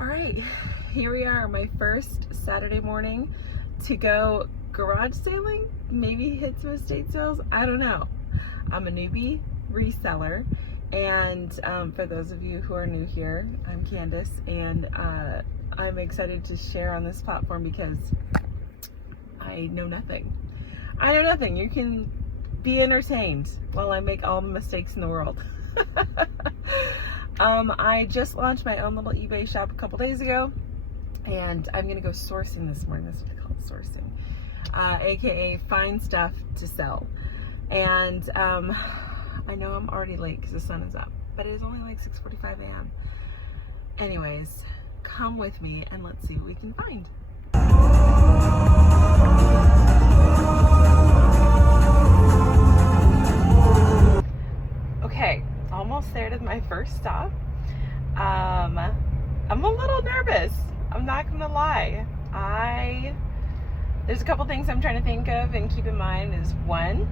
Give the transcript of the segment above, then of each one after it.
All right, here we are, my first Saturday morning to go garage sailing, maybe hit some estate sales, I don't know. I'm a newbie reseller, and for those of you who are new here, I'm Candace, and I'm excited to share on this platform because I know nothing. I know nothing. You can be entertained while I make all the mistakes in the world. I just launched my own little eBay shop a couple days ago, and I'm gonna go sourcing this morning. That's what they call it, sourcing, aka find stuff to sell. And I know I'm already late because the sun is up, but it is only like 6:45 a.m. Anyways, come with me and let's see what we can find. Okay, almost there to my first stop. I'm a little nervous. I'm not gonna lie. There's a couple things I'm trying to think of and keep in mind. Is one,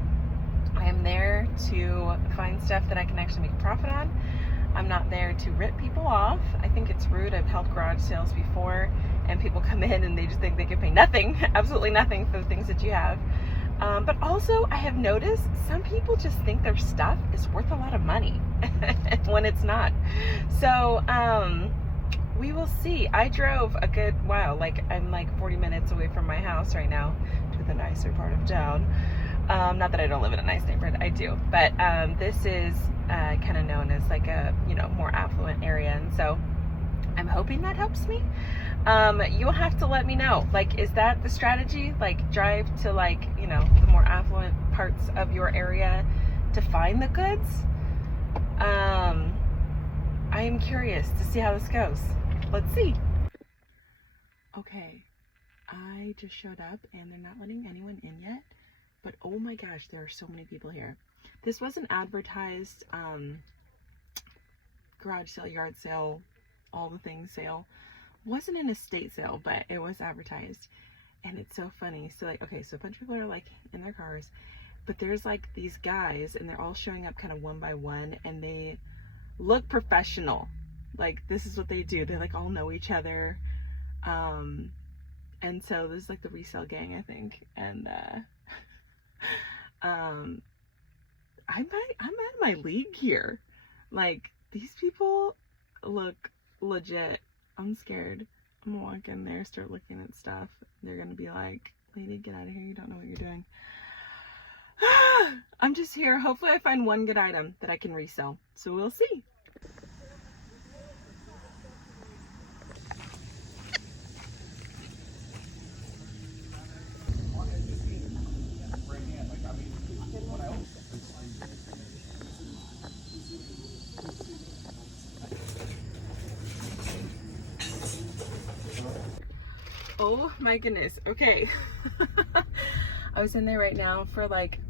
I am there to find stuff that I can actually make a profit on. I'm not there to rip people off. I think it's rude. I've held garage sales before and people come in and they just think they can pay nothing, absolutely nothing for the things that you have. But also I have noticed some people just think their stuff is worth a lot of money when it's not. So we will see. I drove a good while, I'm like 40 minutes away from my house right now to the nicer part of town. Not that I don't live in a nice neighborhood, I do, but this is kind of known as like a more affluent area, and so I'm hoping that helps me. You'll have to let me know, is that the strategy? Drive to the more affluent parts of your area to find the goods? I am curious to see how this goes. Let's see. Okay, I just showed up and they're not letting anyone in yet, but oh my gosh, there are so many people here. This was an advertised garage sale, yard sale, all the things sale. Wasn't an estate sale, but it was advertised, and it's so funny. So okay, so a bunch of people are in their cars, but there's these guys and they're all showing up kind of one by one, and they look professional. This is what they do. They all know each other, and so this is the resale gang, I think, and I'm at my league here. These people look legit. I'm scared. I'm gonna walk in there, start looking at stuff. They're gonna be like, lady, get out of here, you don't know what you're doing. I'm just here. Hopefully I find one good item that I can resell. So we'll see. Oh my goodness. Okay. I was in there right now for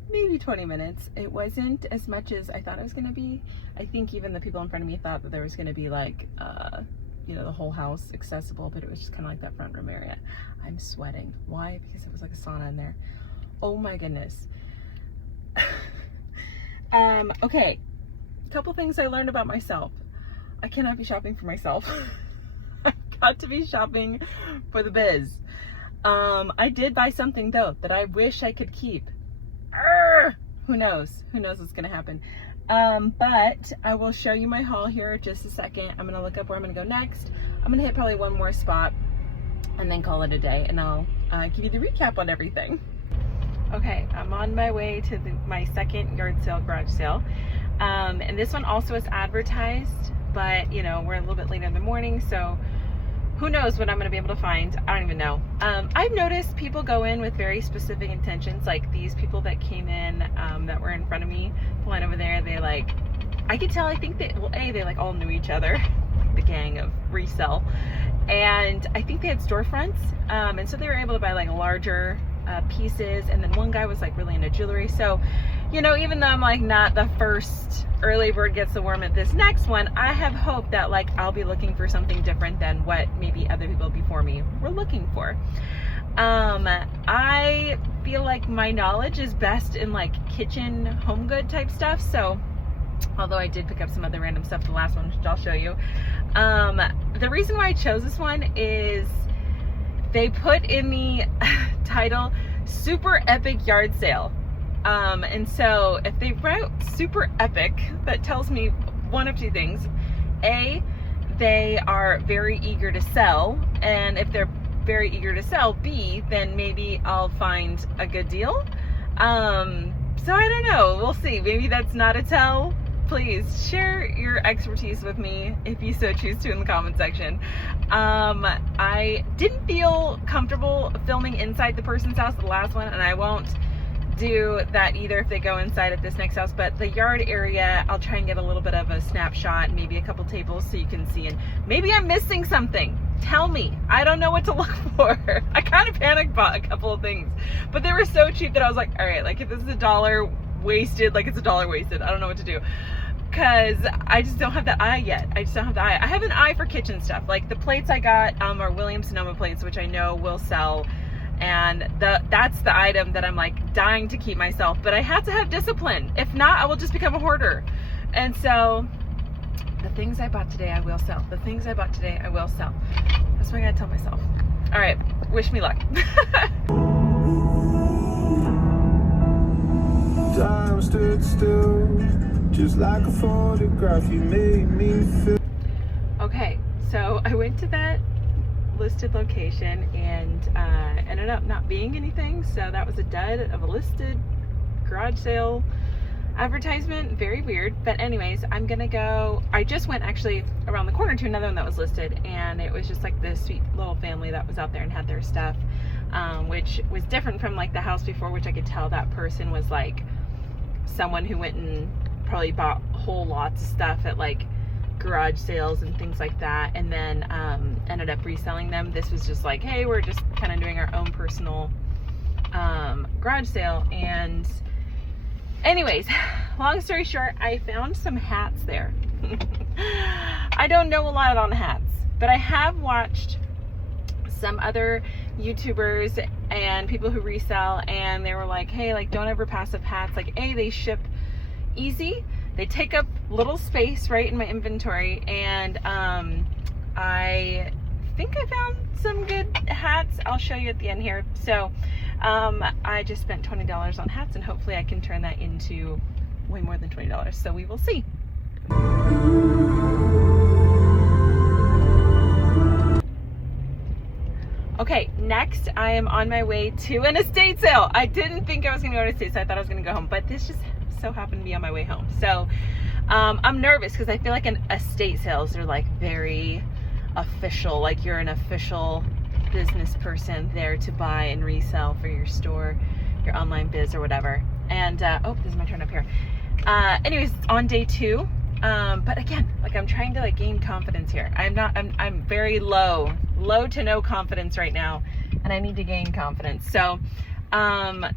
maybe 20 minutes. It wasn't as much as I thought it was going to be. I think even the people in front of me thought that there was going to be the whole house accessible, but it was just kind of that front room area. I'm sweating. Why? Because it was like a sauna in there. Oh my goodness. Okay. A couple things I learned about myself. I cannot be shopping for myself. Got to be shopping for the biz. I did buy something though that I wish I could keep. Who knows what's gonna happen. But I will show you my haul here in just a second. I'm gonna look up where I'm gonna go next. I'm gonna hit probably one more spot and then call it a day, and I'll give you the recap on everything. Okay, I'm on my way to my second yard sale, garage sale, and this one also is advertised, but we're a little bit later in the morning, so who knows what I'm going to be able to find. I don't even know. I've noticed people go in with very specific intentions, like these people that came in that were in front of me, the line over there, they I could tell, I think they all knew each other, the gang of resell, and I think they had storefronts, and so they were able to buy larger pieces, and then one guy was really into jewelry. So even though I'm not the first early bird gets the worm at this next one, I have hope that I'll be looking for something different than what maybe other people before me were looking for. I feel like my knowledge is best in kitchen home good type stuff, so although I did pick up some other random stuff the last one, which I'll show you, The reason why I chose this one is they put in the title super epic yard sale. And so if they wrote super epic, that tells me one of two things. A, they are very eager to sell, and if they're very eager to sell, B, then maybe I'll find a good deal. So I don't know, we'll see. Maybe that's not a tell. Please share your expertise with me if you so choose to in the comment section. I didn't feel comfortable filming inside the person's house, the last one, and I won't do that either if they go inside at this next house. But the yard area, I'll try and get a little bit of a snapshot, maybe a couple tables so you can see, and maybe I'm missing something. Tell me. I don't know what to look for. I kind of panic bought a couple of things, but they were so cheap that I was like, all right, like if this is $1 wasted, like it's $1 wasted. I don't know what to do, because I just don't have that eye yet. I just don't have the eye. I have an eye for kitchen stuff. Like the plates I got are Williams-Sonoma plates, which I know will sell, and that's the item that I'm like dying to keep myself, but I have to have discipline. If not, I will just become a hoarder. And so the things I bought today, I will sell. The things I bought today, I will sell. That's what I gotta tell myself. All right, wish me luck. Time stood still, just like a photograph. You made me feel. Okay, so I went to that listed location and ended up not being anything, so that was a dud of a listed garage sale advertisement. Very weird, but anyways, I'm gonna go. I just went actually around the corner to another one that was listed, and it was just like this sweet little family that was out there and had their stuff, which was different from like the house before, which I could tell that person was like someone who went and probably bought whole lots of stuff at like garage sales and things like that, and then ended up reselling them. This was just like, hey, we're just kind of doing our own personal garage sale. And anyways, long story short, I found some hats there. I don't know a lot on hats, but I have watched some other YouTubers and people who resell, and they were like, hey, like don't ever pass up hats. Like, A, they ship easy, they take up little space right in my inventory, and I think I found some good hats. I'll show you at the end here. So I just spent $20 on hats, and hopefully I can turn that into way more than $20, so we will see. Okay, next I am on my way to an estate sale. I didn't think I was gonna go to an estate sale. I thought I was gonna go home, but this just so happened to be on my way home. So I'm nervous because I feel like an estate sales are like very official, like you're an official business person there to buy and resell for your store, your online biz or whatever. And oh, this is my turn up here. Anyways, on day 2, but again, like I'm trying to like gain confidence here. I'm very low to no confidence right now, and I need to gain confidence. So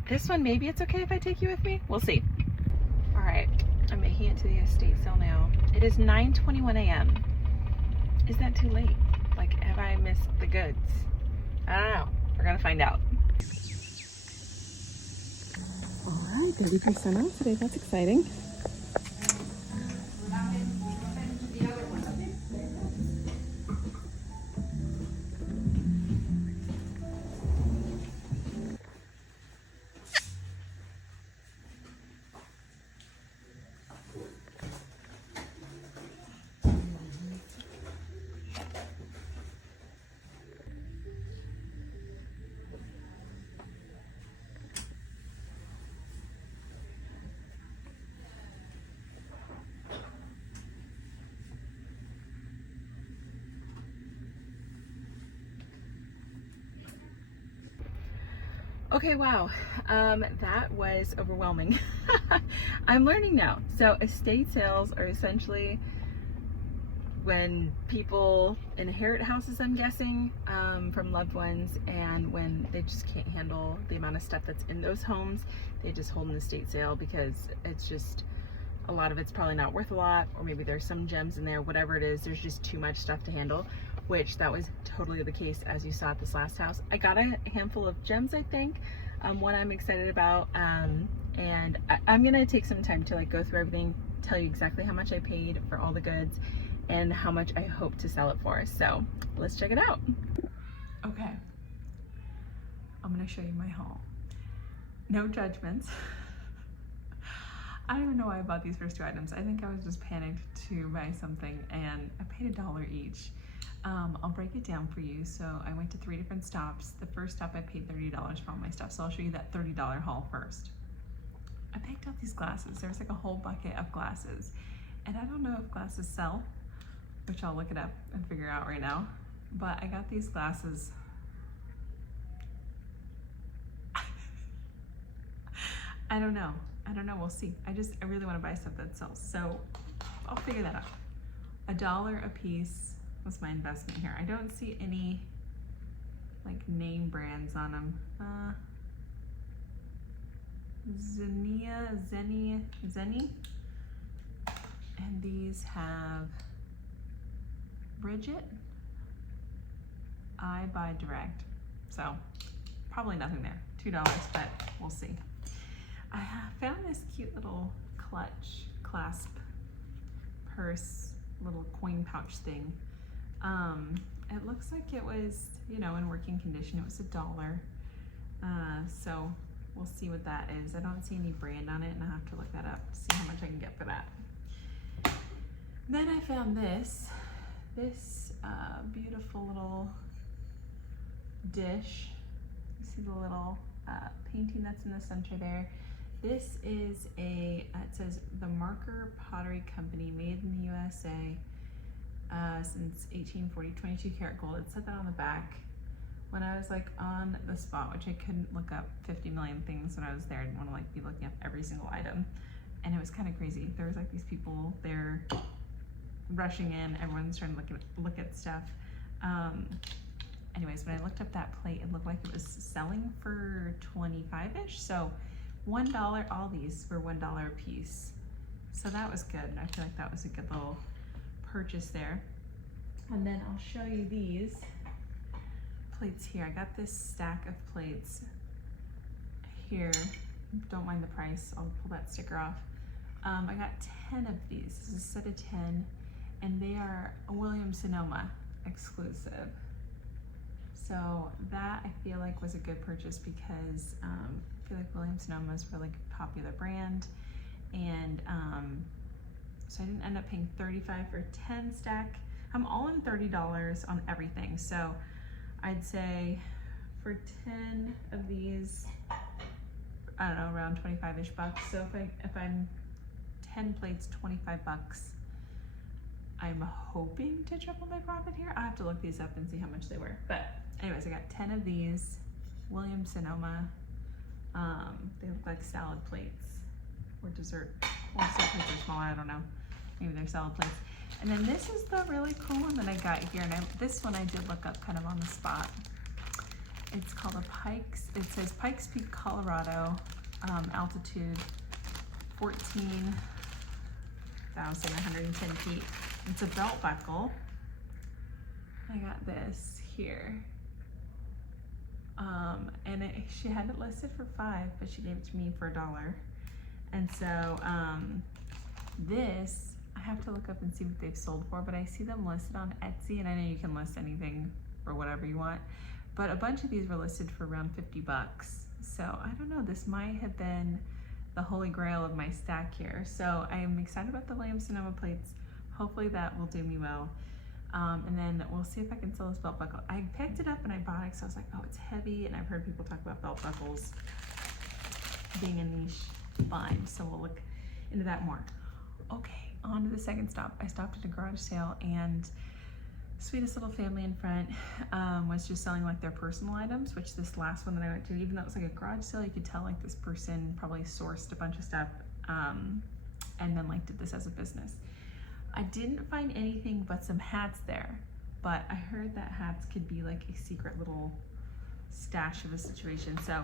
this one, maybe it's okay if I take you with me. We'll see. All right, I'm making it to the estate sale now. It is 9:21 a.m. Is that too late? Like, have I missed the goods? I don't know. We're gonna find out. All right, 30% off today. That's exciting. Okay, wow, that was overwhelming. I'm learning now. So estate sales are essentially when people inherit houses, I'm guessing, from loved ones, and when they just can't handle the amount of stuff that's in those homes, they just hold an estate sale because it's just, a lot of it's probably not worth a lot, or maybe there's some gems in there, whatever it is, there's just too much stuff to handle, which that was totally the case as you saw at this last house. I got a handful of gems, I think, one I'm excited about, and I'm gonna take some time to like go through everything, tell you exactly how much I paid for all the goods, and how much I hope to sell it for. So let's check it out. Okay, I'm gonna show you my haul. No judgments. I don't even know why I bought these first two items. I think I was just panicked to buy something, and I paid $1 each. I'll break it down for you. So I went to 3 different stops. The first stop I paid $30 for all my stuff. So I'll show you that $30 haul first. I picked up these glasses. There was like a whole bucket of glasses. And I don't know if glasses sell, which I'll look it up and figure out right now. But I got these glasses. I don't know. We'll see. I really want to buy stuff that sells. So I'll figure that out. $1 a piece was my investment here. I don't see any like name brands on them. Zenny. And these have Bridget. I buy direct. So probably nothing there. $2, but we'll see. I found this cute little clutch, clasp, purse, little coin pouch thing. It looks like it was, you know, in working condition. It was $1. So we'll see what that is. I don't see any brand on it, and I'll have to look that up to see how much I can get for that. Then I found this beautiful little dish. You see the little painting that's in the center there. This is it says the Marker Pottery Company, made in the USA since 1840, 22 karat gold. It said that on the back. When I was like on the spot, which I couldn't look up 50 million things when I was there, I didn't want to like be looking up every single item. And it was kind of crazy. There was like these people there rushing in, everyone's trying to look at stuff. Anyways, when I looked up that plate, it looked like it was selling for 25-ish. So $1, all these were $1 a piece. So that was good. I feel like that was a good little purchase there. And then I'll show you these plates here. I got this stack of plates here. Don't mind the price. I'll pull that sticker off. I got 10 of these. This is a set of 10, and they are Williams-Sonoma exclusive. So that I feel like was a good purchase because I feel like Williams-Sonoma is a really popular brand, and so I didn't end up paying $35 for 10 stack. I'm all in $30 on everything, so I'd say for 10 of these, I don't know, around 25-ish bucks. So if I'm 10 plates, 25 bucks. I'm hoping to triple my profit here. I have to look these up and see how much they were. But anyways, I got 10 of these Williams-Sonoma. They look like salad plates or dessert. Well, salad plates are smaller, I don't know. Maybe they're salad plates. And then this is the really cool one that I got here. And this one I did look up kind of on the spot. It's called a Pikes. It says Pikes Peak, Colorado, altitude 14,110 feet. It's a belt buckle. I got this here. And she had it listed for $5, but she gave it to me for $1. And so this, I have to look up and see what they've sold for, but I see them listed on Etsy, and I know you can list anything for whatever you want, but a bunch of these were listed for around 50 bucks. So I don't know, this might have been the holy grail of my stack here. So I am excited about the Williams-Sonoma plates. Hopefully that will do me well. And then we'll see if I can sell this belt buckle. I picked it up and I bought it because I was like, oh, it's heavy, and I've heard people talk about belt buckles being a niche find, so we'll look into that more. Okay, on to the second stop. I stopped at a garage sale, and sweetest little family in front was just selling like their personal items, which this last one that I went to, even though it was like a garage sale, you could tell like this person probably sourced a bunch of stuff and then like did this as a business. I didn't find anything but some hats there, but I heard that hats could be like a secret little stash of a situation. So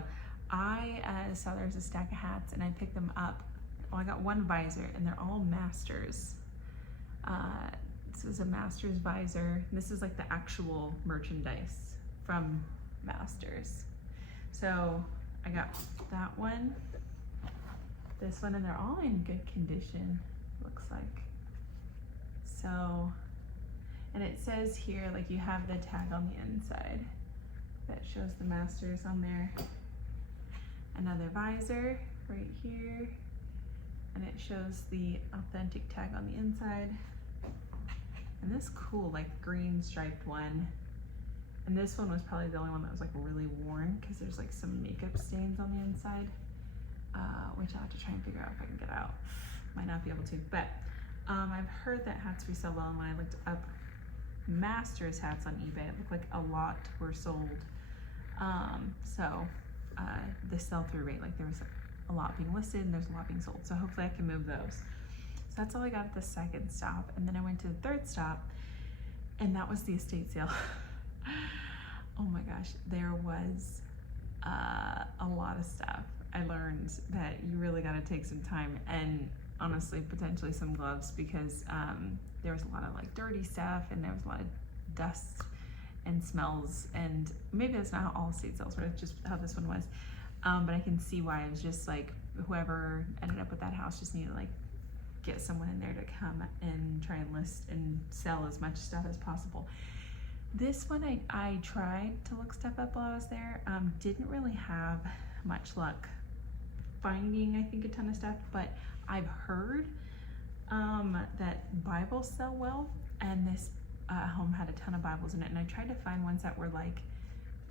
I saw there was a stack of hats, and I picked them up. Well, I got one visor, and they're all Masters. This is a Masters visor. This is like the actual merchandise from Masters. So I got that one, this one, and they're all in good condition, looks like. So And it says here, like, you have the tag on the inside that shows the masters on there. Another visor right here, and it shows the authentic tag on the inside. And this cool, like, green striped one. And this one was probably the only one that was like really worn, because there's like some makeup stains on the inside, which I'll have to try and figure out if I can get out. Might not be able to, but I've heard that hats resell well, and when I looked up masters hats on eBay, it looked like a lot were sold. The sell-through rate, like there was a lot being listed and there's a lot being sold. So hopefully I can move those. So that's all I got at the second stop. And then I went to the third stop, and that was the estate sale. Oh my gosh, there was a lot of stuff. I learned that you really got to take some time, and honestly, potentially some gloves, because there was a lot of like dirty stuff, and there was a lot of dust and smells, and maybe that's not how all estate sales were, it's just how this one was. But I can see why. It was just like whoever ended up with that house just needed to like get someone in there to come and try and list and sell as much stuff as possible. This one I tried to look stuff up while I was there. Didn't really have much luck finding, I think, a ton of stuff, but I've heard that Bibles sell well, and this home had a ton of Bibles in it, and I tried to find ones that were like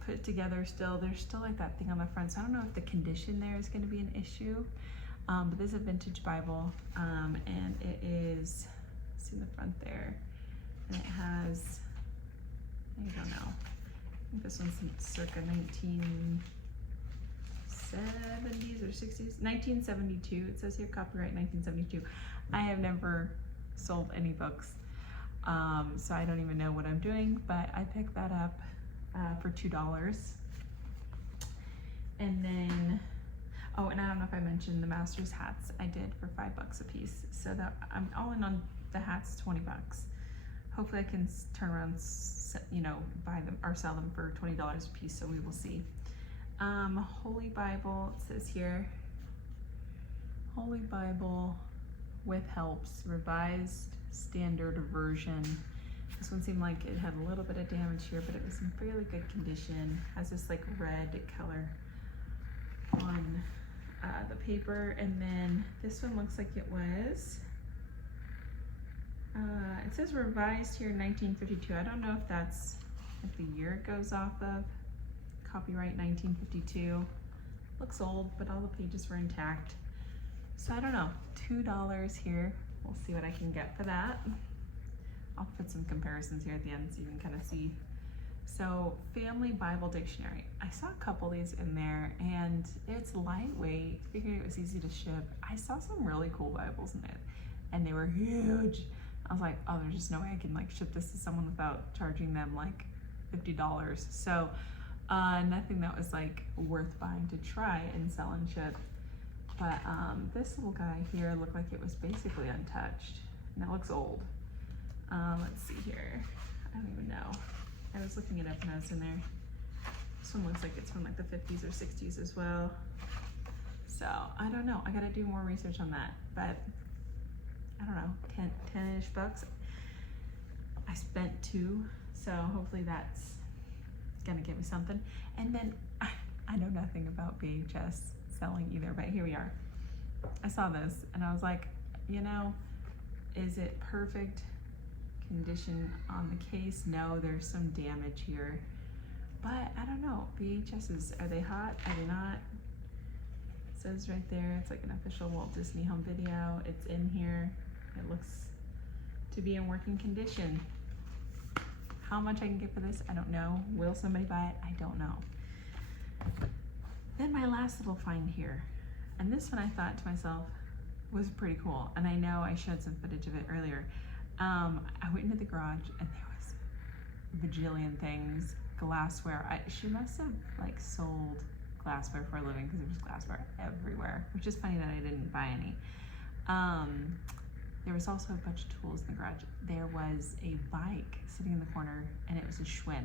put together still. There's still like that thing on the front, so I don't know if the condition there is going to be an issue. But this is a vintage Bible, and it is, see the front there, and it has, I don't know, I think this one's circa 1970s or 60s, 1972. It says here copyright 1972. I have never sold any books, so I don't even know what I'm doing, but I picked that up for $2. And then, oh, and I don't know if I mentioned the master's hats I did for $5 a piece. So that I'm all in on the hats, $20. Hopefully I can turn around, you know, buy them or sell them for $20 a piece, so we will see. Holy Bible, it says here, Holy Bible with helps, revised standard version. This one seemed like it had a little bit of damage here, but it was in fairly good condition. Has this like red color on the paper. And then this one looks like it was, it says revised here in 1952. I don't know if that's if the year it goes off of. Copyright 1952. Looks old, but all the pages were intact. So I don't know, $2 here. We'll see what I can get for that. I'll put some comparisons here at the end so you can kind of see. So Family Bible Dictionary. I saw a couple of these in there, and it's lightweight. Figured it was easy to ship. I saw some really cool Bibles in it, and they were huge. I was like, oh, there's just no way I can like ship this to someone without charging them like $50. So nothing that was like worth buying to try and sell and ship. But this little guy here looked like it was basically untouched, and it looks old. Let's see here. I don't even know. I was looking it up when I was in there. This one looks like it's from like the 50s or 60s as well. So I don't know. I gotta do more research on that. But I don't know, 10-ish bucks. I spent $2, so hopefully that's gonna give me something. And then I know nothing about VHS selling either, but here we are. I saw this and I was like, you know, is it perfect condition on the case? No, there's some damage here, but I don't know. VHSs, are they hot? Are they not? It says right there, it's like an official Walt Disney Home Video. It's in here. It looks to be in working condition. How much I can get for this, I don't know. Will somebody buy it? I don't know. Then my last little find here, and this one I thought to myself was pretty cool, and I know I showed some footage of it earlier. I went into the garage and there was a bajillion things, glassware. She must have like sold glassware for a living, because there was glassware everywhere, which is funny that I didn't buy any. There was also a bunch of tools in the garage. There was a bike sitting in the corner, and it was a Schwinn.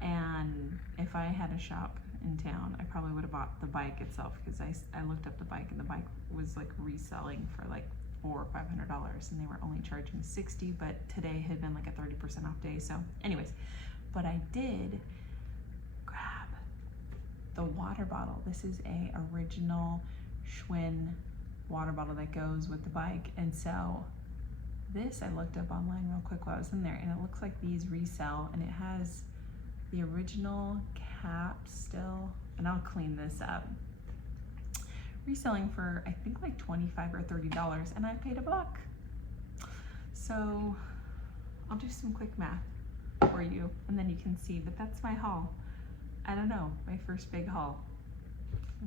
And if I had a shop in town, I probably would have bought the bike itself, because I looked up the bike, and the bike was like reselling for like for $500, and they were only charging $60, but today had been like a 30% off day. So anyways, but I did grab the water bottle. This is a original Schwinn water bottle that goes with the bike. And so this I looked up online real quick while I was in there, and it looks like these resell, and it has the original cap still, and I'll clean this up. Reselling for I think like $25 or $30, and I paid $1. So I'll do some quick math for you, and then you can see. But that's my haul. I don't know, my first big haul.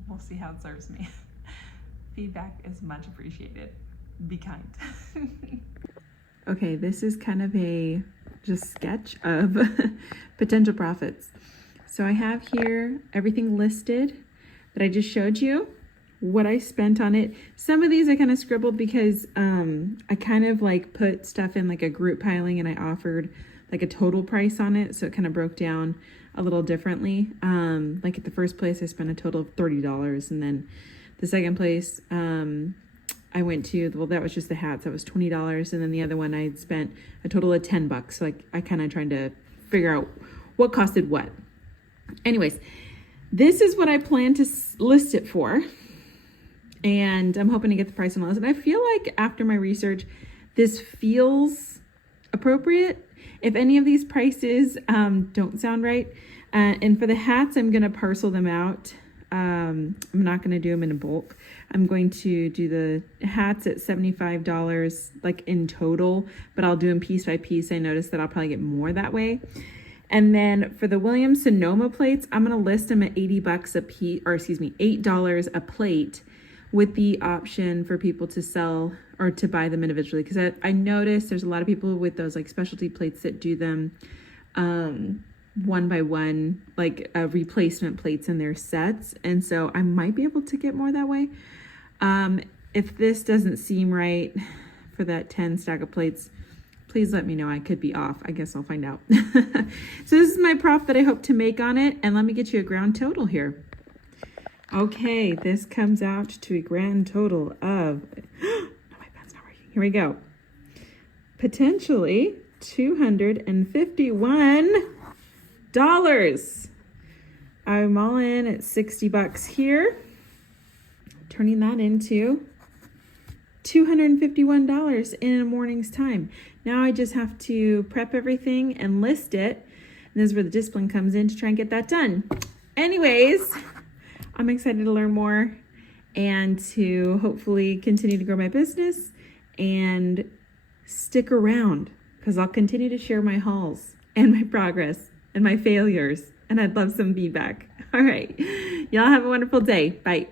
We'll see how it serves me. Feedback is much appreciated. Be kind. Okay, this is kind of a just sketch of potential profits. So I have here everything listed that I just showed you, what I spent on it. Some of these I kind of scribbled because I kind of like put stuff in like a group piling, and I offered like a total price on it, so it kind of broke down a little differently. Like at the first place I spent a total of $30, and then the second place I went to, well, that was just the hats, that was $20, and then the other one I had spent a total of $10. So like I kind of tried to figure out what costed what. Anyways, this is what I plan to list it for, and I'm hoping to get the price on this. And I feel like after my research, this feels appropriate. If any of these prices don't sound right, and for the hats, I'm gonna parcel them out. I'm not gonna do them in a bulk. I'm going to do the hats at $75, like in total, but I'll do them piece by piece. I noticed that I'll probably get more that way. And then for the Williams Sonoma plates, I'm gonna list them at $80 a piece, or excuse me, $8 a plate, with the option for people to sell or to buy them individually. Because I noticed there's a lot of people with those like specialty plates that do them one by one, like replacement plates in their sets. And so I might be able to get more that way. If this doesn't seem right for that 10 stack of plates, please let me know. I could be off. I guess I'll find out. So this is my profit that I hope to make on it. And let me get you a ground total here. Okay, this comes out to a grand total of, no, my pen's not working. Here we go. Potentially $251. I'm all in at $60 here, turning that into $251 in a morning's time. Now I just have to prep everything and list it. And this is where the discipline comes in to try and get that done. Anyways, I'm excited to learn more and to hopefully continue to grow my business, and stick around because I'll continue to share my hauls and my progress and my failures, and I'd love some feedback. All right, y'all have a wonderful day. Bye.